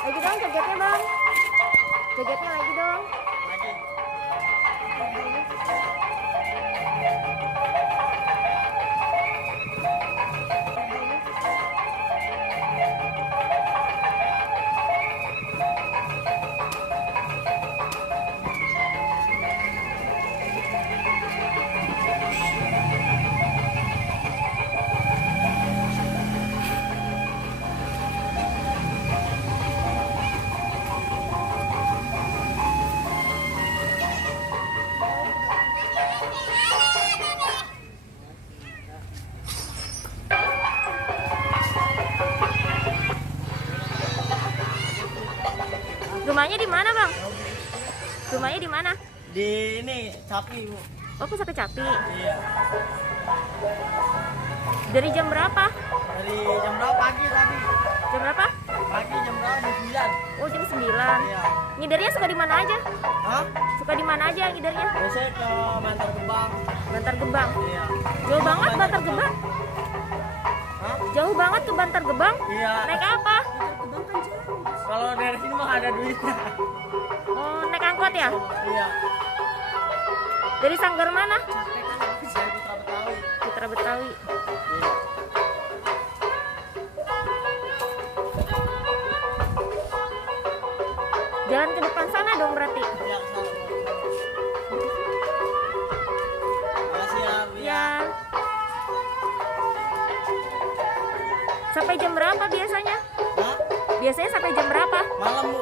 Lagi dong jogetnya bang. Jogetnya lagi dong. Lagi. Rumahnya di mana bang? Rumahnya di mana? Di ini Capi, Bu. Oh Pusaka Capi. Iya. Dari jam berapa? Dari jam berapa pagi tadi? Jam berapa? Pagi jam berapa? Jam 9. Oh jam 9. Iya. Ngidernya suka di mana aja? Hah? Suka di mana aja ngidernya? Biasanya ke Bantar Gebang. Bantar Gebang. Iya. Jauh banget Bantar Gebang. Hah? Jauh banget ke Bantar Gebang. Iya. Naik apa? Kalau dari sini mah ada duitnya. Oh naik angkot ya? Iya. Dari Sanggar mana? Dari Putra Betawi. Putra Betawi. Iya. Jalan ke depan sana dong berarti. Iya, ke sana. Makasih ya, Bu. Ya. Sampai jam berapa biasanya? Hah? Biasanya sampai jam berapa? Malam, Bu.